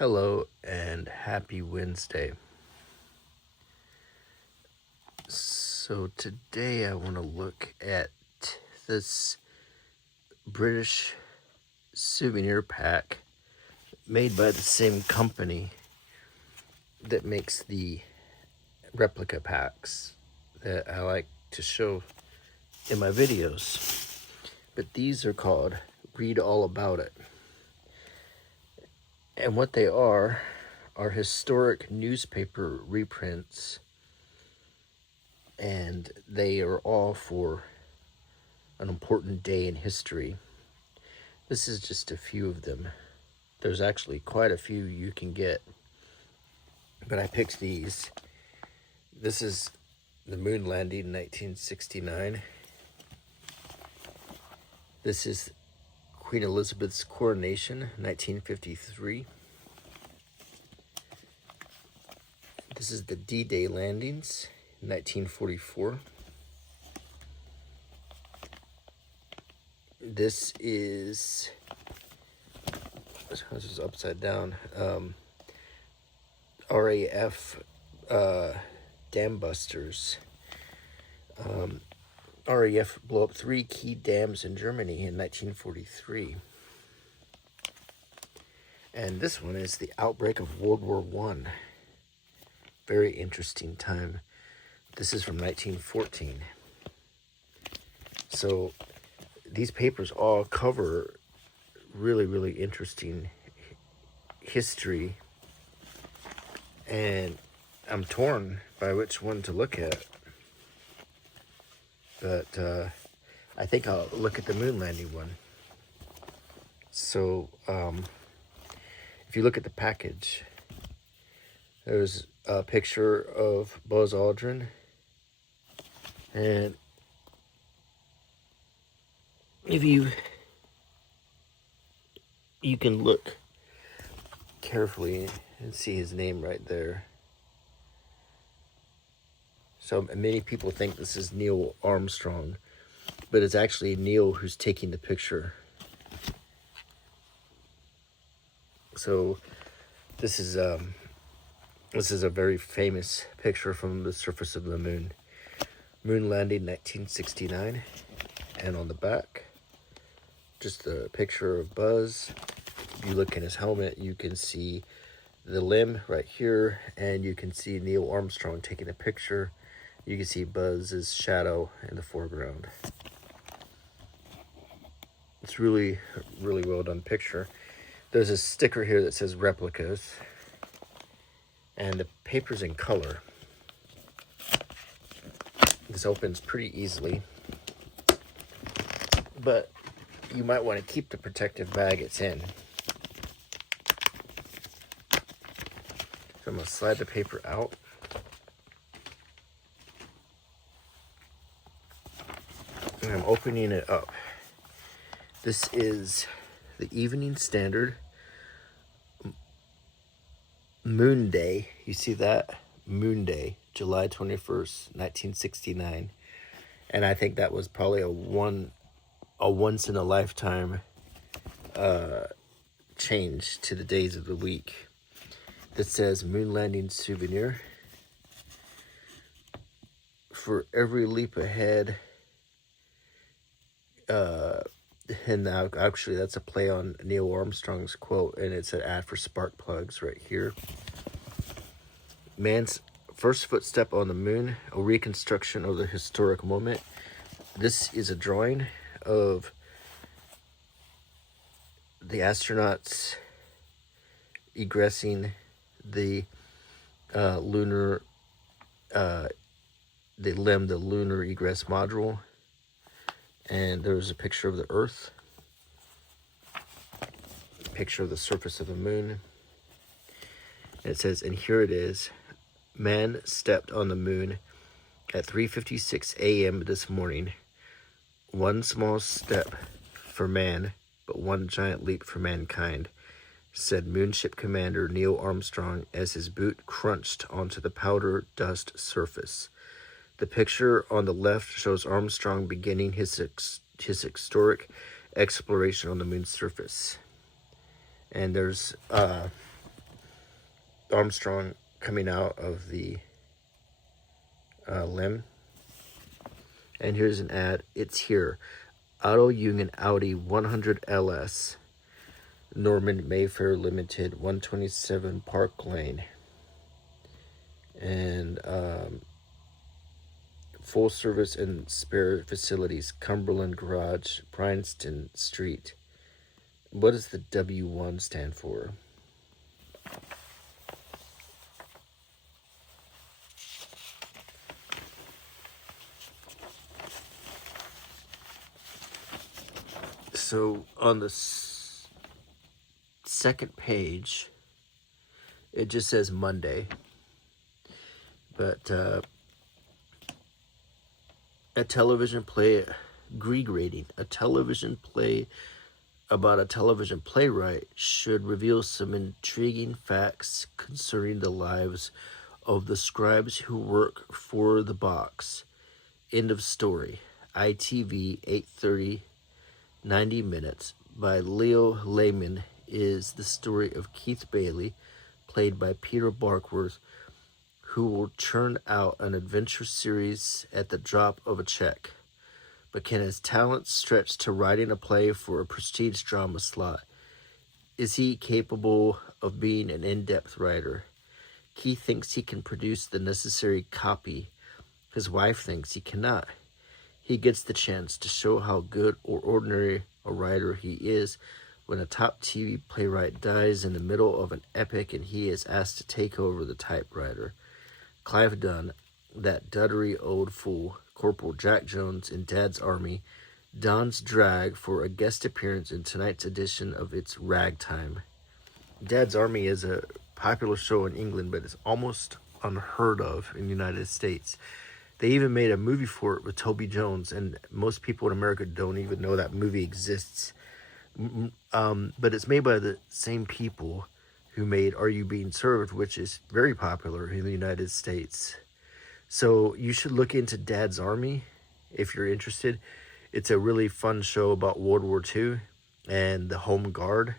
Hello and happy Wednesday. So today I want to look at this British souvenir pack made by the same company that makes the replica packs that I like to show in my videos. But these are called Read All About It. And what they are historic newspaper reprints, and they are all for an important day in history. This is just a few of them. There's actually quite a few you can get, but I picked these. This is the moon landing in 1969. This is Queen Elizabeth's coronation, 1953. This is the D-Day landings, 1944. This is upside down. RAF dam busters. RAF blow up 3 key dams in Germany in 1943. And this one is the outbreak of World War I. Very interesting time. This is from 1914. So these papers all cover really interesting history, and I'm torn by which one to look at. But I think I'll look at the moon landing one. So if you look at the package, there's a picture of Buzz Aldrin, and if you can look carefully and see his name right there. So many people think this is Neil Armstrong, but it's actually Neil who's taking the picture. So this is a very famous picture from the surface of the moon. Moon landing 1969, and on the back, just a picture of Buzz. If you look in his helmet, you can see the limb right here, and you can see Neil Armstrong taking a picture. You can see Buzz's shadow in the foreground. It's really well done picture. There's a sticker here that says replicas, and the paper's in color. This opens pretty easily, but you might want to keep the protective bag it's in. So I'm going to slide the paper out. And I'm opening it up. This is the Evening Standard Moon Day. You see that? Moon Day, July 21st, 1969. And I think that was probably a once in a lifetime change to the days of the week. That says moon landing souvenir. For every leap ahead. And now actually that's a play on Neil Armstrong's quote, and it's an ad for spark plugs right here. Man's first footstep on the moon, a reconstruction of the historic moment. This is a drawing of the astronauts egressing the lunar lunar egress module. And there's a picture of the Earth, a picture of the surface of the moon. And it says, and here it is, man stepped on the moon at 3:56 a.m. this morning. One small step for man, but one giant leap for mankind, said Moonship Commander Neil Armstrong as his boot crunched onto the powder dust surface. The picture on the left shows Armstrong beginning his historic exploration on the moon's surface. And there's Armstrong coming out of the limb. And here's an ad. It's here. Auto Union Audi 100 LS. Norman Mayfair Limited, 127 Park Lane. And full service and spare facilities, Cumberland Garage, Bryanston Street. What does the W1 stand for? So on the second page, it just says Monday. But a television play, Greek rating, a television play about a television playwright should reveal some intriguing facts concerning the lives of the scribes who work for the box. End of story. ITV 8:30, 90 minutes by Leo Lehman is the story of Keith Bailey, played by Peter Barkworth, who will churn out an adventure series at the drop of a check. Mackenna's talents stretch to writing a play for a prestige drama slot. Is he capable of being an in-depth writer? Keith thinks he can produce the necessary copy. His wife thinks he cannot. He gets the chance to show how good or ordinary a writer he is when a top TV playwright dies in the middle of an epic and he is asked to take over the typewriter. Clive Dunn, that duddery old fool, Corporal Jack Jones in Dad's Army, dons drag for a guest appearance in tonight's edition of It's Ragtime. Dad's Army is a popular show in England, but it's almost unheard of in the United States. They even made a movie for it with Toby Jones, and most people in America don't even know that movie exists. But it's made by the same people who made Are You Being Served, which is very popular in the United States. So you should look into Dad's Army if you're interested. It's a really fun show about World War II and the Home Guard,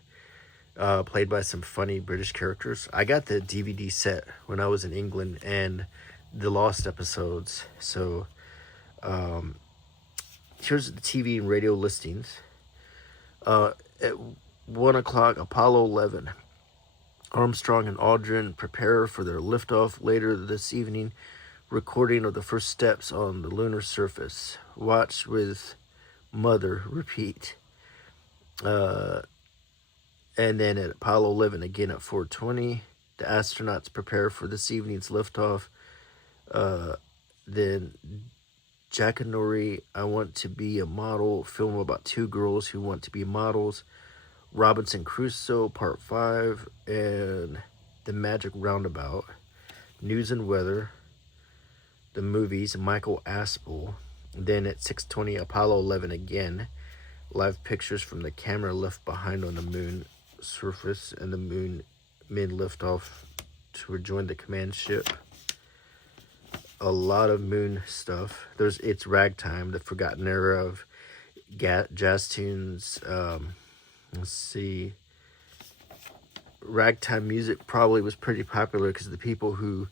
played by some funny British characters. I got the DVD set when I was in England and the lost episodes. So here's the TV and radio listings. At 1 o'clock, Apollo 11. Armstrong and Aldrin prepare for their liftoff later this evening. Recording of the first steps on the lunar surface. Watch with mother. Repeat. And then at Apollo 11 again at 4:20. The astronauts prepare for this evening's liftoff. Then Jackanory, I Want to Be a Model, film about two girls who want to be models. Robinson Crusoe, Part 5, and The Magic Roundabout. News and Weather. The movies, Michael Aspel. Then at 6:20, Apollo 11 again. Live pictures from the camera left behind on the moon surface and the moon mid-liftoff to rejoin the command ship. A lot of moon stuff. It's Ragtime, the forgotten era of jazz tunes. Let's see. Ragtime music probably was pretty popular because the people who...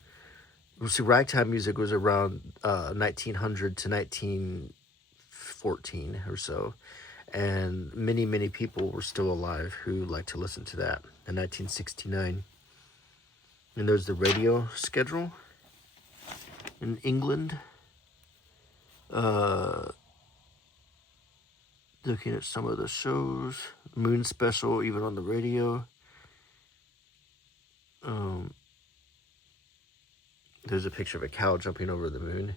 See, ragtime music was around 1900 to 1914 or so. And many, many people were still alive who liked to listen to that in 1969. And there's the radio schedule in England. Looking at some of the shows. Moon Special, even on the radio. There's a picture of a cow jumping over the moon.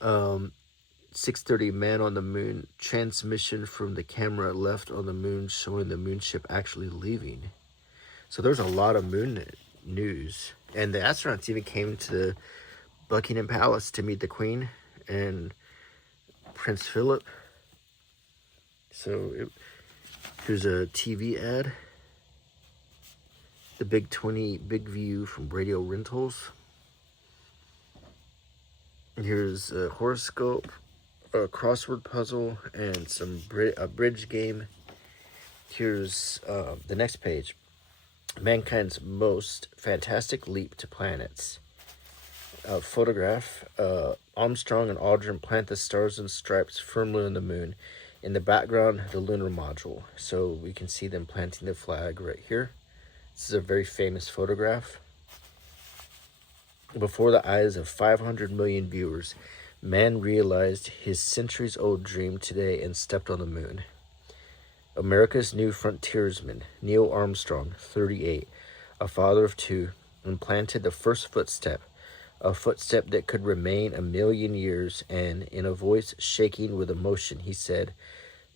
6:30, Man on the Moon. Transmission from the camera left on the moon showing the moon ship actually leaving. So there's a lot of moon news. And the astronauts even came to Buckingham Palace to meet the Queen and Prince Philip. So here's a TV ad. The Big 20 Big View from Radio Rentals. Here's a horoscope, a crossword puzzle, and a bridge game. here's the next page. Mankind's most fantastic leap to planets. Photograph. Armstrong and Aldrin plant the stars and stripes firmly on the moon. In the background, the lunar module. So we can see them planting the flag right here. This is a very famous photograph. Before the eyes of 500 million viewers, man realized his centuries-old dream today and stepped on the moon. America's new frontiersman, Neil Armstrong, 38, a father of two, implanted the first footstep, a footstep that could remain a million years, and in a voice shaking with emotion, he said,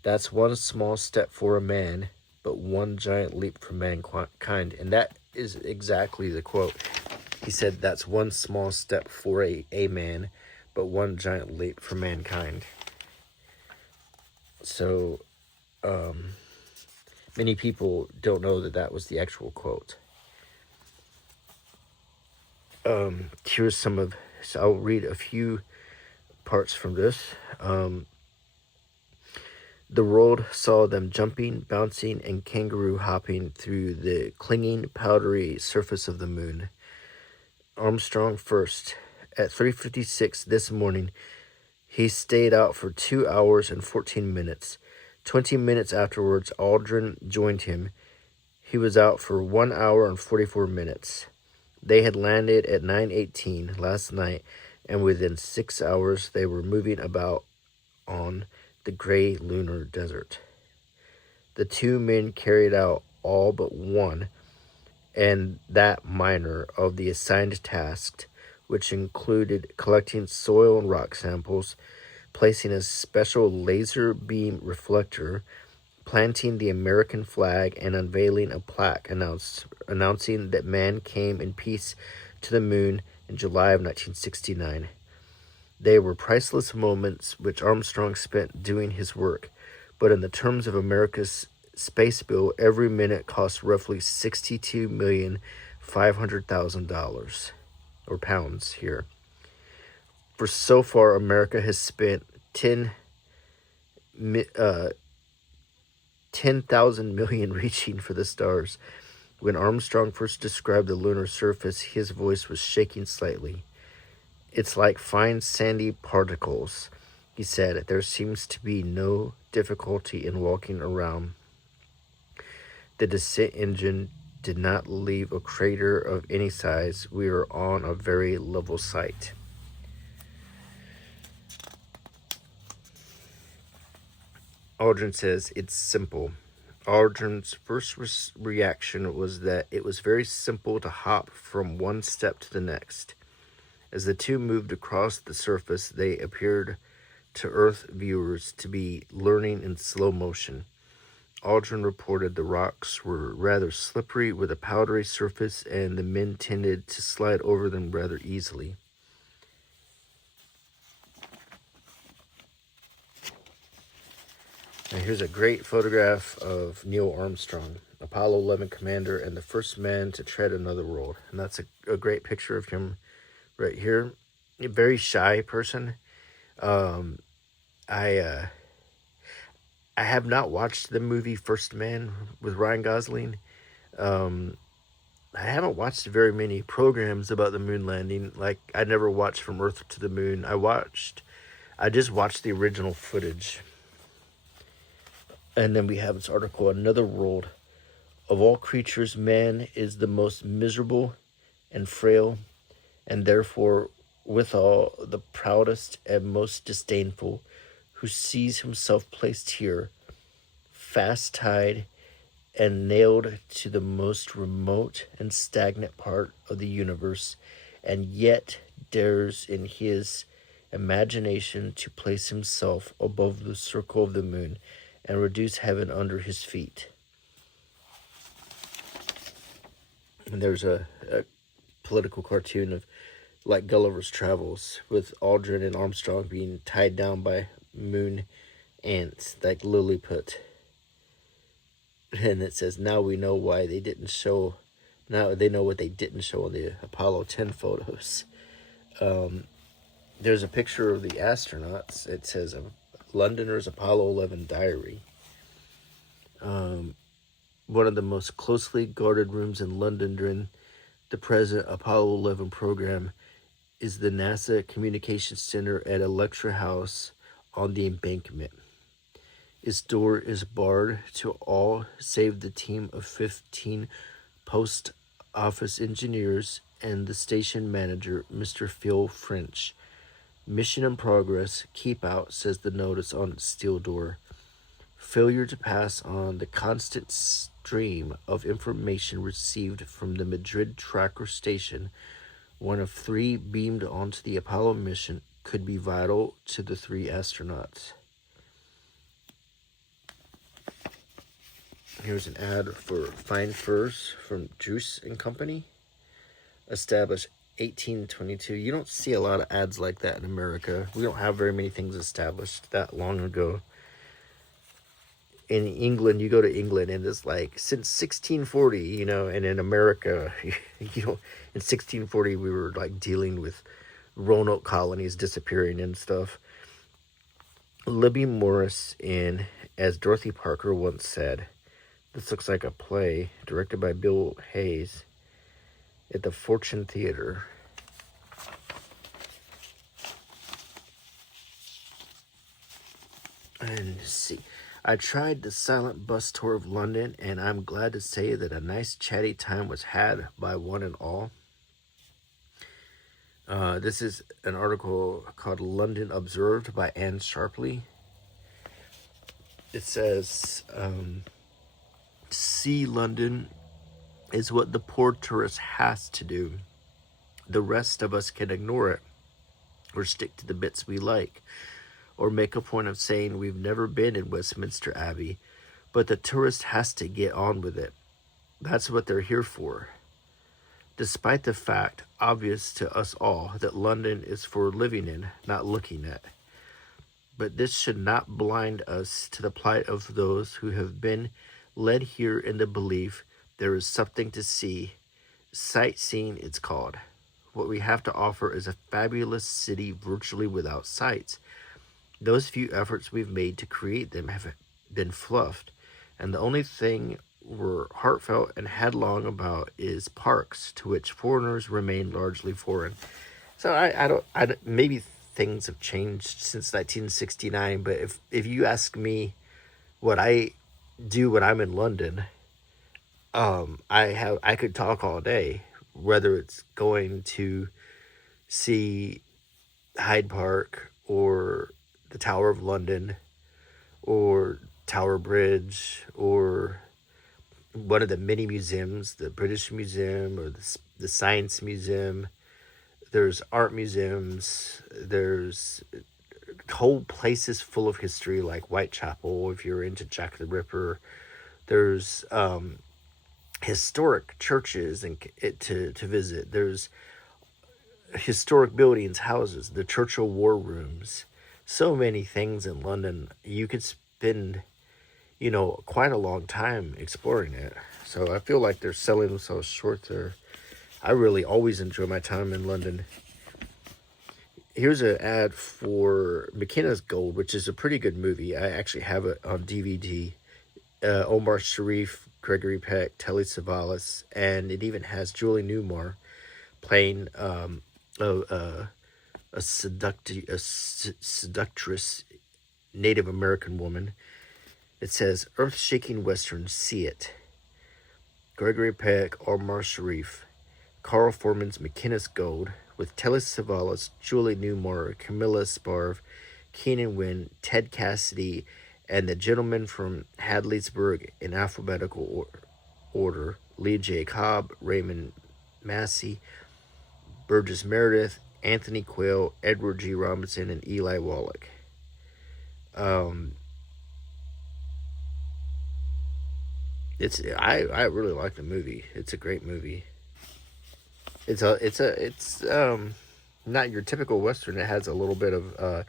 "That's one small step for a man, but one giant leap for mankind." And that is exactly the quote. He said, "That's one small step for a man, but one giant leap for mankind." So, many people don't know that that was the actual quote. Here's some of, so I'll read a few parts from this. The world saw them jumping, bouncing, and kangaroo hopping through the clinging, powdery surface of the moon. Armstrong first. At 3:56 this morning, he stayed out for 2 hours and 14 minutes. 20 minutes afterwards, Aldrin joined him. He was out for 1 hour and 44 minutes. They had landed at 9:18 last night, and within 6 hours, they were moving about on the gray lunar desert. The two men carried out all but one, and that minor, of the assigned tasks, which included collecting soil and rock samples, placing a special laser beam reflector, planting the American flag, and unveiling a plaque announcing that man came in peace to the moon in July of 1969. They were priceless moments which Armstrong spent doing his work, but in the terms of America's space bill, every minute cost roughly $62,500,000, or pounds here. For so far, America has spent 10,000 million reaching for the stars. When Armstrong first described the lunar surface, his voice was shaking slightly. "It's like fine sandy particles," he said. "There seems to be no difficulty in walking around. The descent engine did not leave a crater of any size. We are on a very level site." Aldrin says, "It's simple." Aldrin's first reaction was that it was very simple to hop from one step to the next. As the two moved across the surface, they appeared to Earth viewers to be learning in slow motion. Aldrin reported the rocks were rather slippery with a powdery surface, and the men tended to slide over them rather easily. Now here's a great photograph of Neil Armstrong, Apollo 11 commander and the first man to tread another world. And that's a great picture of him right here. A very shy person. I have not watched the movie First Man with Ryan Gosling. I haven't watched very many programs about the moon landing. Like, I never watched From Earth to the Moon. I just watched the original footage. And then we have this article, "Another World. Of all creatures, man is the most miserable and frail, and therefore withal the proudest and most disdainful, who sees himself placed here, fast tied and nailed to the most remote and stagnant part of the universe, and yet dares in his imagination to place himself above the circle of the moon and reduce heaven under his feet." And there's a political cartoon of like Gulliver's Travels with Aldrin and Armstrong being tied down by moon ants like Lilliput. And it says, "Now we know why they didn't show, now they know what they didn't show on the Apollo 10 photos." There's a picture of the astronauts. It says, "A Londoner's Apollo 11 diary." one of the most closely guarded rooms in London during the present Apollo 11 program is the NASA Communications Center at a lecture house on the embankment. Its door is barred to all save the team of 15 post office engineers and the station manager, Mr. Phil French. Mission in progress, keep out, says the notice on its steel door. Failure to pass on the constant stream of information received from the Madrid tracker station, one of 3 beamed onto the Apollo mission, could be vital to the 3 astronauts. Here's an ad for Fine Furs from Juice and Company. Established 1822. You don't see a lot of ads like that in America. We don't have very many things established that long ago. In England, you go to England and it's like since 1640, you know, and in America, you know, in 1640 we were like dealing with Roanoke colonies disappearing and stuff. Libby Morris in As Dorothy Parker once said, this looks like a play directed by Bill Hayes at the Fortune Theater. And see, I tried the silent bus tour of London, and I'm glad to say that a nice chatty time was had by one and all. This is an article called London Observed by Anne Sharpley. It says, see London is what the poor tourist has to do. The rest of us can ignore it, or stick to the bits we like, or make a point of saying we've never been in Westminster Abbey, but the tourist has to get on with it. That's what they're here for. Despite the fact, obvious to us all, that London is for living in, not looking at. But this should not blind us to the plight of those who have been led here in the belief there is something to see. Sightseeing, it's called. What we have to offer is a fabulous city virtually without sights. Those few efforts we've made to create them have been fluffed, and the only thing we're heartfelt and headlong about is parks, to which foreigners remain largely foreign. So I don't maybe things have changed since 1969, but if you ask me what I do when I'm in London, I could talk all day, whether it's going to see Hyde Park or the Tower of London or Tower Bridge or one of the many museums, the British Museum or the Science Museum. There's art museums. There's whole places full of history, like Whitechapel, if you're into Jack the Ripper. There's historic churches and to visit. There's historic buildings, houses, the Churchill War Rooms. So many things in London. You could spend, you know, quite a long time exploring it. So I feel like they're selling themselves short there. I really always enjoy my time in London. Here's an ad for Mackenna's Gold, which is a pretty good movie. I actually have it on DVD. Omar Sharif, Gregory Peck, Telly Savalas, and it even has Julie Newmar playing a seductress Native American woman. It says, earth-shaking Western, see it. Gregory Peck, Omar Sharif, Carl Foreman's Mackenna's Gold, with Telly Savalas, Julie Newmar, Camilla Sparv, Keenan Wynn, Ted Cassidy, and the gentleman from Hadleysburg in alphabetical order, Lee J. Cobb, Raymond Massey, Burgess Meredith, Anthony Quayle, Edward G. Robinson, and Eli Wallach. I really like the movie. It's a great movie. It's not your typical Western. It has a little bit of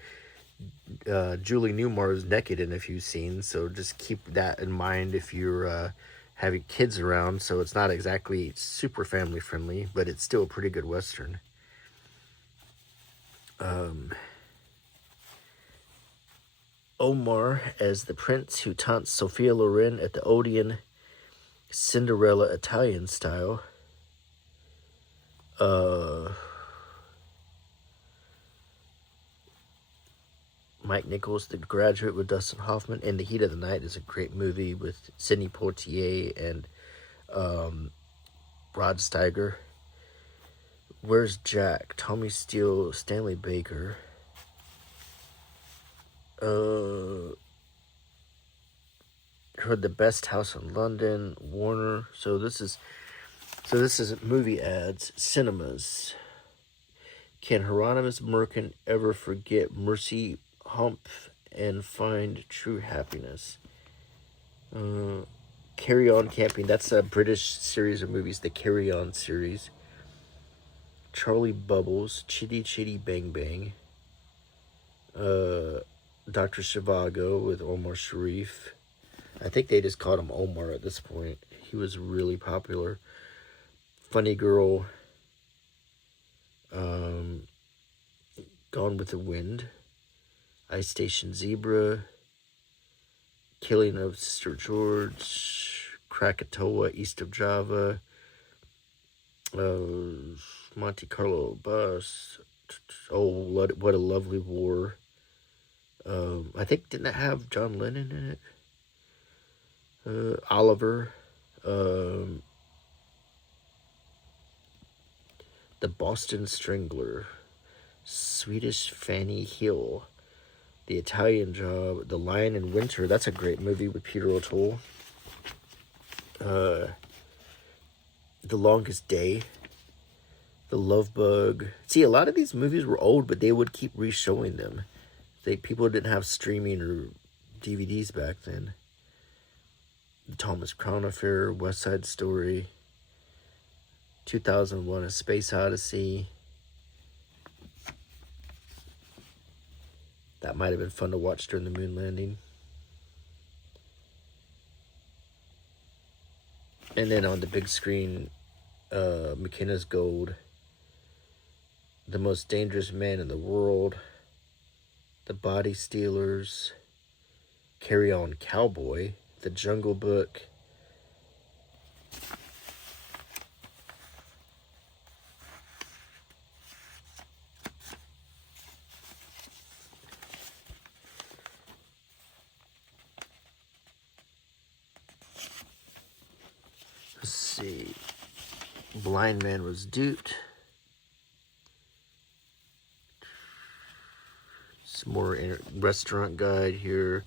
Julie Newmar's naked in a few scenes, so just keep that in mind if you're having kids around. So it's not exactly super family friendly, but it's still a pretty good Western. Omar as the prince who taunts Sophia Loren at the Odeon Cinderella Italian style. Mike Nichols, The Graduate with Dustin Hoffman, In the Heat of the Night is a great movie with Sidney Poitier and Rod Steiger. Where's Jack? Tommy Steele, Stanley Baker. Heard The Best House in London, Warner. So this is movie ads, cinemas. Can Hieronymus Merkin ever forget Mercy Hump and find true happiness? Carry On Camping. That's a British series of movies, the Carry On series. Charlie Bubbles, Chitty Chitty Bang Bang. Dr. Zhivago with Omar Sharif. I think they just called him Omar at this point. He was really popular. Funny Girl. Gone with the Wind. Ice Station Zebra. Killing of Sister George. Krakatoa, East of Java. Monte Carlo Bus. Oh, What a Lovely War. I think, didn't it have John Lennon in it? Oliver. The Boston Strangler. Swedish Fanny Hill. The Italian Job. The Lion in Winter. That's a great movie with Peter O'Toole. The Longest Day. The Love Bug. See, a lot of these movies were old, but they would keep re-showing them. People didn't have streaming or DVDs back then. The Thomas Crown Affair, West Side Story, 2001: A Space Odyssey. That might have been fun to watch during the moon landing. And then on the big screen, Mackenna's Gold, The Most Dangerous Man in the World, The Body Stealers, Carry On Cowboy, The Jungle Book, let's see, Blind Man Was Duped. Some more restaurant guide here.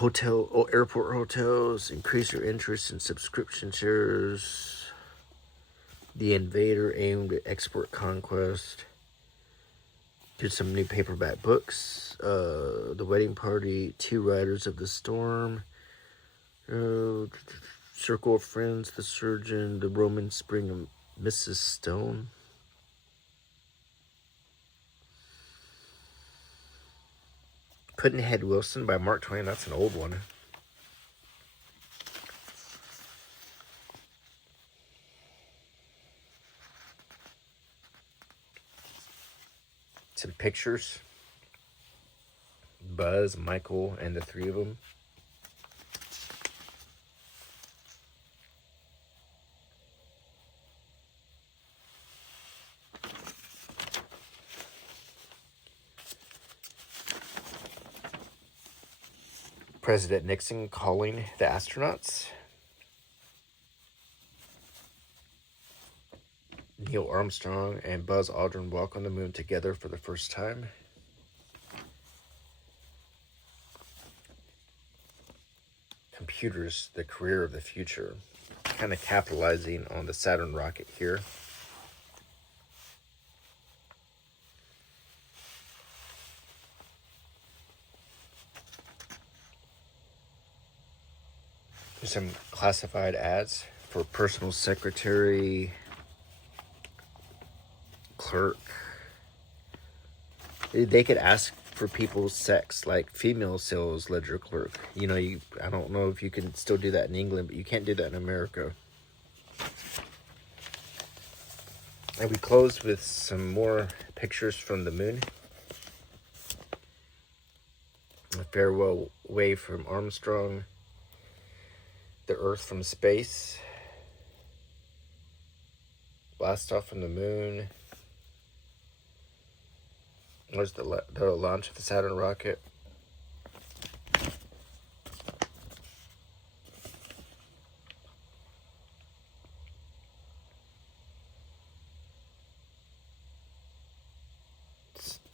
Airport hotels. Increase your interest in subscription shares. The Invader, aimed at export conquest. Did some new paperback books. The Wedding Party, Two Riders of the Storm. Circle of Friends, The Surgeon, The Roman Spring of Mrs. Stone. Pudd'nhead Wilson by Mark Twain. That's an old one. Some pictures. Buzz, Michael, and the three of them. President Nixon calling the astronauts. Neil Armstrong and Buzz Aldrin walk on the moon together for the first time. Computers, the career of the future. Kind of capitalizing on the Saturn rocket here. There's some classified ads for personal secretary, clerk. They could ask for people's sex, like female sales ledger clerk. You know, I don't know if you can still do that in England, but you can't do that in America. And we close with some more pictures from the moon. A farewell wave from Armstrong. the Earth from space. Blastoff from the moon. There's the launch of the Saturn rocket.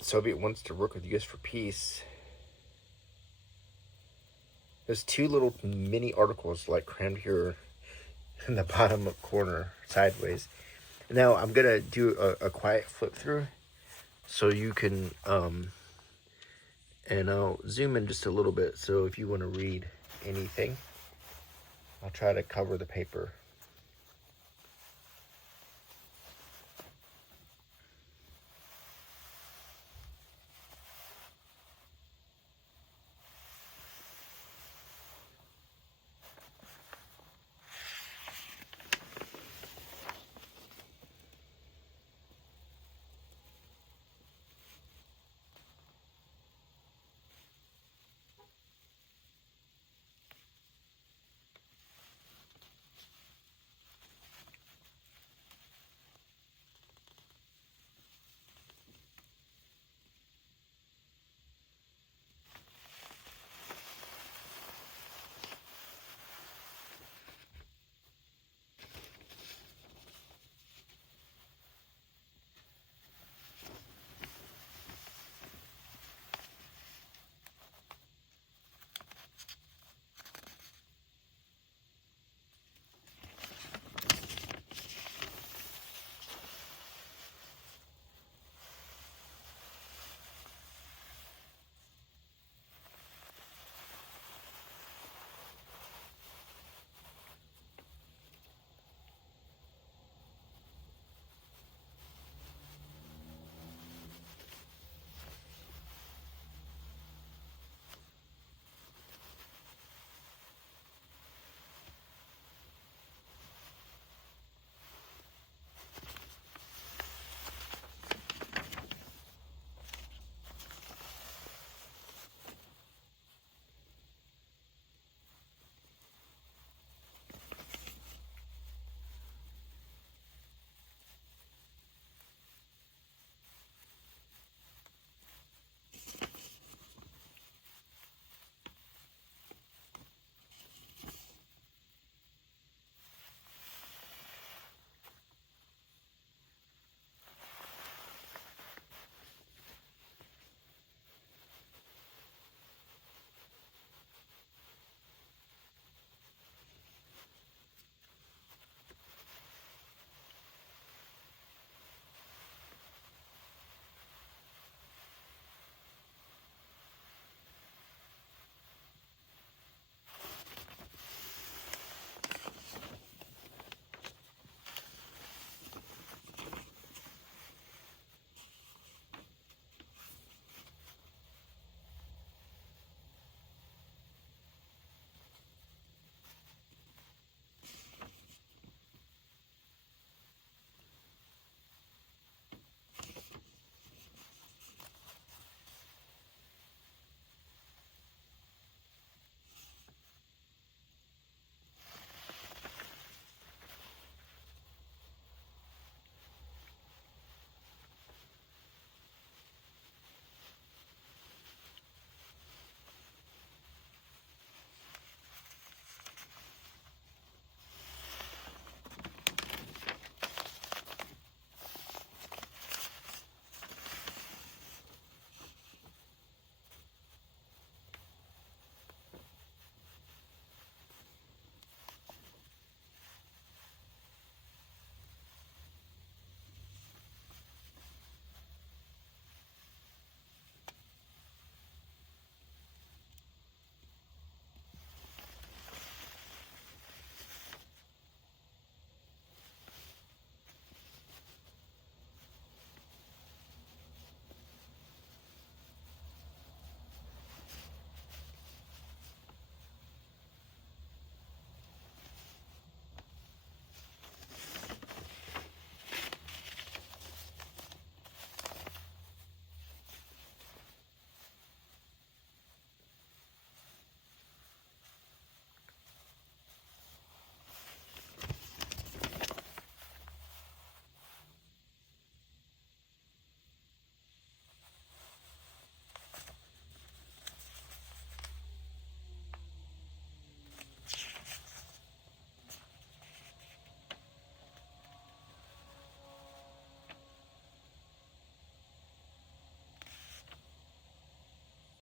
Soviet wants to work with US for peace. There's two little mini articles like crammed here in the bottom corner sideways. Now I'm gonna do a quiet flip through so you can and I'll zoom in just a little bit, so if you want to read anything, I'll try to cover the paper.